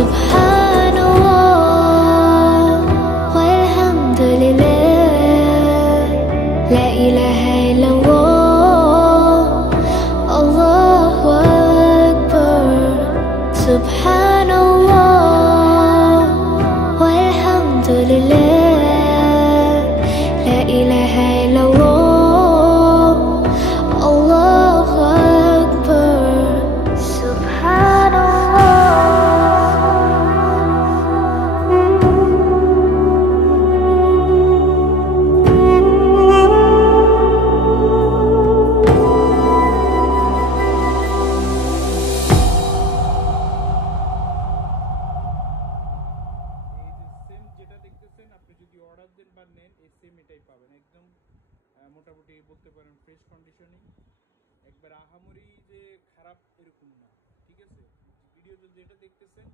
Subhanallah walhamdulillah, la ilaha illallah, Allahu akbar. Subhanallah walhamdulillah, la ilaha illallah, Allahu akbar. যেটা দেখতেছেন আপনি যদি order দেন বা নেন এই সেম এটাই পাবেন, একদম মোটামুটি বলতে পারেন ফ্রেশ কন্ডিশনিং, একবার আহামরি যে খারাপ এরকম না, ঠিক আছে। ভিডিও যেটা দেখতেছেন